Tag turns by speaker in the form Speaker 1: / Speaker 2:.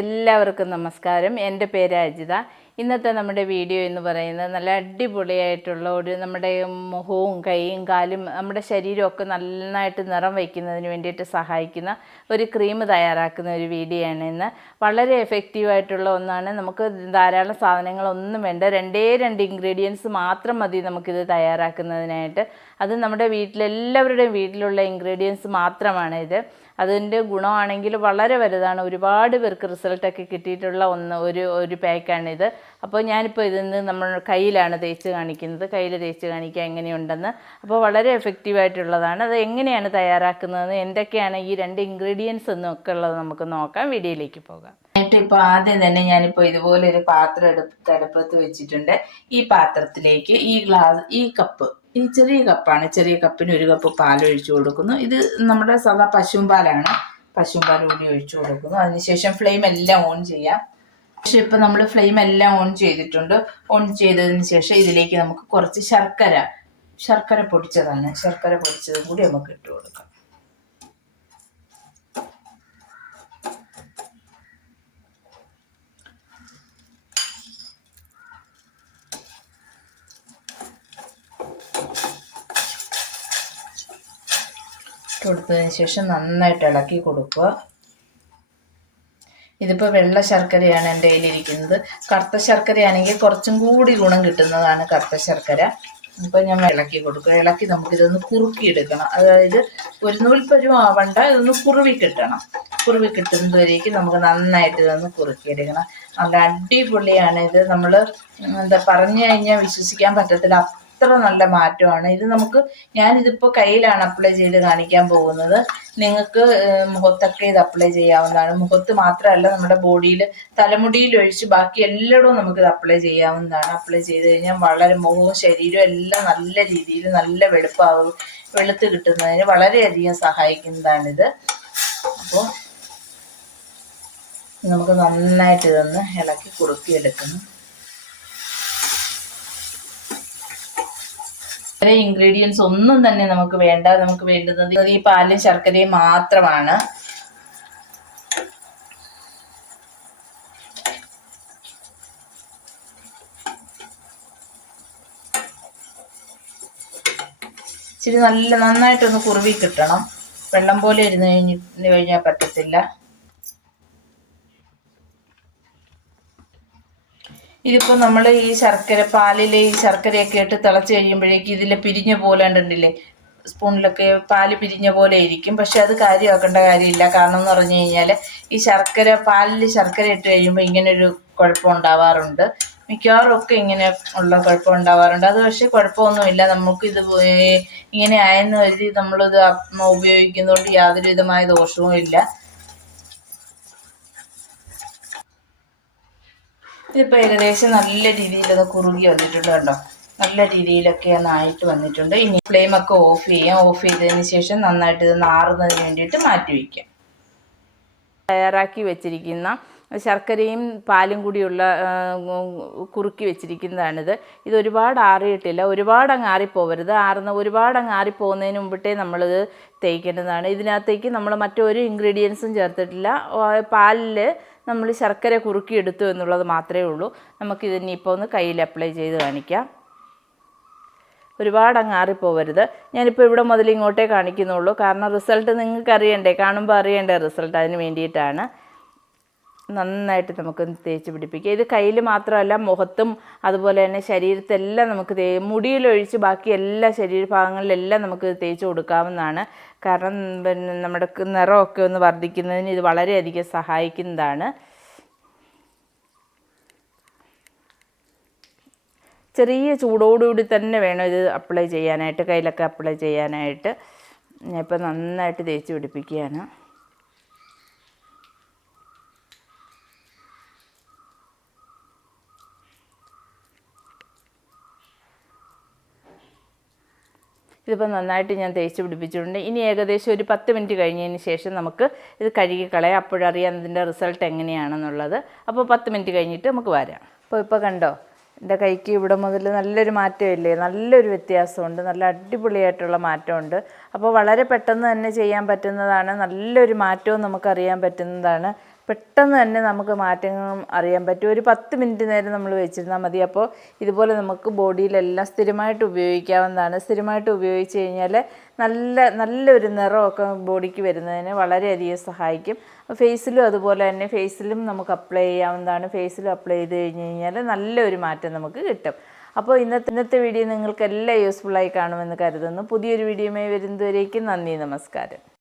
Speaker 1: എല്ലാവർക്കും നമസ്കാരം. എന്റെ പേര് അജിത. ഇന്നത്തെ നമ്മുടെ വീഡിയോ എന്ന് പറയുന്നത് നല്ല അടിപൊളിയായിട്ടുള്ള ഒരു നമ്മുടെ മുഖവും കൈയും കാലും നമ്മുടെ ശരീരമൊക്കെ നന്നായിട്ട് നിറം വയ്ക്കുന്നതിന് വേണ്ടിയിട്ട് സഹായിക്കുന്ന ഒരു ക്രീം തയ്യാറാക്കുന്ന ഒരു വീഡിയോ ആണ് ഇന്ന്. വളരെ എഫക്റ്റീവായിട്ടുള്ള ഒന്നാണ്. നമുക്ക് ധാരാളം സാധനങ്ങളൊന്നും വേണ്ട. രണ്ടേ രണ്ട് ഇൻഗ്രീഡിയൻസ് മാത്രം മതി നമുക്കിത് തയ്യാറാക്കുന്നതിനായിട്ട്. അത് നമ്മുടെ വീട്ടിലെല്ലാവരുടെയും വീട്ടിലുള്ള ഇൻഗ്രീഡിയൻസ് മാത്രമാണ് ഇത് അതിന്റെ ഗുണമാണെങ്കിൽ വളരെ വലുതാണ്. ഒരുപാട് പേർക്ക് റിസൾട്ടൊക്കെ കിട്ടിയിട്ടുള്ള ഒന്ന് ഒരു ഒരു പാക്കാണിത് അപ്പോൾ ഞാനിപ്പോൾ ഇതിന്ന് നമ്മൾ കയ്യിലാണ് തേച്ച് കാണിക്കുന്നത്. കയ്യിൽ തേച്ച് കാണിക്കുക എങ്ങനെയുണ്ടെന്ന്. അപ്പോൾ വളരെ എഫക്റ്റീവായിട്ടുള്ളതാണ് അത് എങ്ങനെയാണ് തയ്യാറാക്കുന്നതെന്ന് എന്തൊക്കെയാണ് ഈ രണ്ട് ഇൻഗ്രീഡിയൻസ് എന്നൊക്കെ ഉള്ളത് നമുക്ക് നോക്കാം. വീഡിയോയിലേക്ക് പോകാം.
Speaker 2: ഇപ്പോൾ ആദ്യം തന്നെ ഞാനിപ്പോൾ ഇതുപോലെ ഒരു പാത്രം എടുത്ത് അടുപ്പത്ത് വെച്ചിട്ടുണ്ട്. ഈ പാത്രത്തിലേക്ക് ഈ ഗ്ലാസ് ഈ കപ്പ് ഈ ചെറിയ കപ്പാണ് ചെറിയ കപ്പിന് ഒരു കപ്പ് പാൽ ഒഴിച്ചു കൊടുക്കുന്നു. ഇത് നമ്മുടെ സാധാ പശുവും പാലാണ് പാൽ കൂടി ഒഴിച്ചു കൊടുക്കുന്നു. അതിനുശേഷം ഫ്ലെയിം എല്ലാം ഓൺ ചെയ്യാം. പക്ഷെ ഇപ്പം നമ്മൾ ഫ്ലെയിം എല്ലാം ഓൺ ചെയ്തിട്ടുണ്ട്. ഓൺ ചെയ്തതിന് ശേഷം ഇതിലേക്ക് നമുക്ക് കുറച്ച് ശർക്കര ശർക്കര പൊടിച്ചതാണ്. ശർക്കര പൊടിച്ചതും കൂടി നമുക്ക് ഇട്ട് കൊടുക്കാം. കൊടുത്തതിന് ശേഷം നന്നായിട്ട് ഇളക്കി കൊടുക്കുക. ഇതിപ്പോൾ വെള്ള ശർക്കരയാണ് എന്റെ കയ്യിലിരിക്കുന്നത്. കറുത്ത ശർക്കരയാണെങ്കിൽ കുറച്ചും കൂടി ഗുണം കിട്ടുന്നതാണ് കറുത്ത ശർക്കര. ഇപ്പം ഞാൻ ഇളക്കി കൊടുക്കുക ഇളക്കി നമുക്കിതൊന്ന് കുറുക്കിയെടുക്കണം. അതായത് ഒരു നൂൽപ്പരുവം ആവണ്ട ഇതൊന്ന് കുറുവി കിട്ടണം. കുറുവി കിട്ടുന്നതുവരേക്ക് നമുക്ക് നന്നായിട്ട് ഇതൊന്ന് കുറുക്കിയെടുക്കണം. നല്ല അടിപൊളിയാണ് ഇത്. നമ്മൾ എന്താ പറഞ്ഞു കഴിഞ്ഞാൽ വിശ്വസിക്കാൻ പറ്റത്തില്ല. അത്ര നല്ല മാറ്റമാണ്. ഇത് നമുക്ക് ഞാനിതിപ്പോൾ കയ്യിലാണ് അപ്ലൈ ചെയ്ത് കാണിക്കാൻ പോകുന്നത്. നിങ്ങൾക്ക് മുഖത്തൊക്കെ ഇത് അപ്ലൈ ചെയ്യാവുന്നതാണ്. മുഖത്ത് മാത്രമല്ല നമ്മുടെ ബോഡിയിൽ തലമുടിയിൽ ഒഴിച്ച് ബാക്കി എല്ലായിടവും നമുക്കിത് അപ്ലൈ ചെയ്യാവുന്നതാണ്. അപ്ലൈ ചെയ്ത് കഴിഞ്ഞാൽ വളരെ മുഖവും ശരീരവും എല്ലാം നല്ല രീതിയിൽ നല്ല വെളുപ്പാവും. വെളുത്ത് കിട്ടുന്നതിന് വളരെയധികം സഹായിക്കുന്നതാണിത്. അപ്പോൾ നമുക്ക് നന്നായിട്ട് ഇതൊന്ന് ഇളക്കി കുറുക്കിയെടുക്കണം വേറെ ഇൻഗ്രീഡിയൻസ് ഒന്നും തന്നെ നമുക്ക് വേണ്ട. നമുക്ക് വേണ്ടുന്നത് ഈ പാലും ശർക്കരയും മാത്രമാണ്. ഇച്ചിരി നല്ല നന്നായിട്ടൊന്ന് കുറുവി കിട്ടണം. വെള്ളം പോലെ ഇരുന്ന് കഴിഞ്ഞ് കഴിഞ്ഞാൽ പറ്റത്തില്ല. ഇതിപ്പോൾ നമ്മൾ ഈ ശർക്കര പാലിൽ ഈ ശർക്കരയൊക്കെ ഇട്ട് തിളച്ച് കഴിയുമ്പോഴേക്കും ഇതിൽ പിരിഞ്ഞ പോലെ ഉണ്ടല്ലേ സ്പൂണിലൊക്കെ പാൽ പിരിഞ്ഞ പോലെ ഇരിക്കും. പക്ഷെ അത് കാര്യമാക്കേണ്ട കാര്യമില്ല. കാരണം എന്ന് പറഞ്ഞു കഴിഞ്ഞാൽ ഈ ശർക്കര പാലിൽ ശർക്കര ഇട്ട് കഴിയുമ്പോൾ ഇങ്ങനൊരു കുഴപ്പം ഉണ്ടാവാറുണ്ട്. മിക്കവാറും ഒക്കെ ഇങ്ങനെ ഉള്ള കുഴപ്പം ഉണ്ടാവാറുണ്ട്. അത് പക്ഷേ കുഴപ്പമൊന്നുമില്ല. നമുക്കിത് ഇങ്ങനെ ആയെന്ന് കരുതി നമ്മളിത് ഉപയോഗിക്കുന്നതുകൊണ്ട് യാതൊരു വിധമായ ദോഷവും ഇല്ല ഇതിപ്പോൾ ഏകദേശം നല്ല രീതിയിലത് കുറുകി വന്നിട്ടുണ്ട് കേട്ടോ നല്ല രീതിയിലൊക്കെ ആയിട്ട് വന്നിട്ടുണ്ട്. ഇനി ഫ്ലെയിമൊക്കെ ഓഫ് ചെയ്യാം. ഓഫ് ചെയ്തതിന് ശേഷം നന്നായിട്ട് ഇത് നാറുന്നതിന് വേണ്ടിയിട്ട് മാറ്റി വയ്ക്കാം
Speaker 1: തയ്യാറാക്കി വെച്ചിരിക്കുന്ന ശർക്കരയും പാലും കൂടിയുള്ള കുറുക്കി വെച്ചിരിക്കുന്നതാണിത്. ഇത് ഒരുപാട് ആറിയിട്ടില്ല. ഒരുപാട് അങ്ങ് ആറിപ്പോവരുത്. ആറുന്ന ഒരുപാട് അങ്ങ് ആറിപ്പോകുന്നതിന് മുമ്പിട്ടേ നമ്മളിത് തേക്കേണ്ടതാണ്. ഇതിനകത്തേക്ക് നമ്മൾ മറ്റൊരു ഇൻഗ്രീഡിയൻസും ചേർത്തിട്ടില്ല. പാലിൽ നമ്മൾ ശർക്കര കുറുക്കി എടുത്തു എന്നുള്ളത് മാത്രമേ ഉള്ളൂ. നമുക്കിതിനിപ്പോൾ ഒന്ന് കയ്യിൽ അപ്ലൈ ചെയ്ത് കാണിക്കാം. ഒരുപാട് അങ്ങ് ആറിപ്പോവരുത്. ഞാനിപ്പോൾ ഇവിടെ മുതൽ ഇങ്ങോട്ടേ കാണിക്കുന്നുള്ളൂ. കാരണം റിസൾട്ട് നിങ്ങൾക്ക് അറിയണ്ടേ കാണുമ്പോൾ അറിയേണ്ട റിസൾട്ട്? അതിന് വേണ്ടിയിട്ടാണ്. നന്നായിട്ട് നമുക്ക് തേച്ച് പിടിപ്പിക്കുക. ഇത് കയ്യിൽ മാത്രമല്ല മുഖത്തും അതുപോലെ തന്നെ ശരീരത്തെല്ലാം നമുക്ക് തേ മുടിയിലൊഴിച്ച് ബാക്കി എല്ലാ ശരീരഭാഗങ്ങളിലെല്ലാം നമുക്ക് തേച്ച് കൊടുക്കാവുന്നതാണ്. കാരണം പിന്നെ നമ്മുടെ നിറമൊക്കെ ഒന്ന് വർദ്ധിക്കുന്നതിന് ഇത് വളരെയധികം സഹായിക്കുന്നതാണ്. ചെറിയ ചൂടോടുകൂടി തന്നെ വേണം ഇത് അപ്ലൈ ചെയ്യാനായിട്ട് കയ്യിലൊക്കെ അപ്ലൈ ചെയ്യാനായിട്ട്. ഞാനിപ്പോൾ നന്നായിട്ട് തേച്ച് പിടിപ്പിക്കുകയാണ്. ഇതിപ്പോൾ നന്നായിട്ട് ഞാൻ തേച്ച് പിടിപ്പിച്ചിട്ടുണ്ട്. ഇനി ഏകദേശം ഒരു പത്ത് മിനിറ്റ് കഴിഞ്ഞതിന് ശേഷം നമുക്ക് ഇത് കഴുകി കളയാം. അപ്പോഴറിയാം ഇതിന്റെ റിസൾട്ട് എങ്ങനെയാണെന്നുള്ളത്. അപ്പോൾ പത്ത് മിനിറ്റ് കഴിഞ്ഞിട്ട് നമുക്ക് വരാം. അപ്പോൾ ഇപ്പോൾ കണ്ടോ? എന്റെ കൈക്ക് ഇവിടെ മുതൽ നല്ലൊരു മാറ്റമില്ലേ? നല്ലൊരു വ്യത്യാസമുണ്ട്. നല്ല അടിപൊളിയായിട്ടുള്ള മാറ്റമുണ്ട്. അപ്പോൾ വളരെ പെട്ടെന്ന് തന്നെ ചെയ്യാൻ പറ്റുന്നതാണ്. നല്ലൊരു മാറ്റവും നമുക്കറിയാൻ പറ്റുന്നതാണ്. പെട്ടെന്ന് തന്നെ നമുക്ക് മാറ്റങ്ങൾ അറിയാൻ പറ്റും. ഒരു പത്ത് മിനിറ്റ് നേരം നമ്മൾ വെച്ചിരുന്നാൽ മതി. അപ്പോൾ ഇതുപോലെ നമുക്ക് ബോഡിയിലെല്ലാം സ്ഥിരമായിട്ട് ഉപയോഗിക്കാവുന്നതാണ്. സ്ഥിരമായിട്ട് ഉപയോഗിച്ച് കഴിഞ്ഞാൽ നല്ല നല്ലൊരു നിറമൊക്കെ ബോഡിക്ക് വരുന്നതിന് വളരെയധികം സഹായിക്കും. ഫേസിലും അതുപോലെ തന്നെ ഫേസിലും നമുക്ക് അപ്ലൈ ചെയ്യാവുന്നതാണ്. ഫേസിലും അപ്ലൈ ചെയ്ത് കഴിഞ്ഞ് കഴിഞ്ഞാൽ നല്ലൊരു മാറ്റം നമുക്ക് കിട്ടും. അപ്പോൾ ഇന്നത്തെ ഇന്നത്തെ വീഡിയോ നിങ്ങൾക്ക് എല്ലാം യൂസ്ഫുള്ളായി കാണുമെന്ന് കരുതുന്നു. പുതിയൊരു വീഡിയോയുമായി വരുന്നതുവരേക്കും നന്ദി നമസ്കാരം.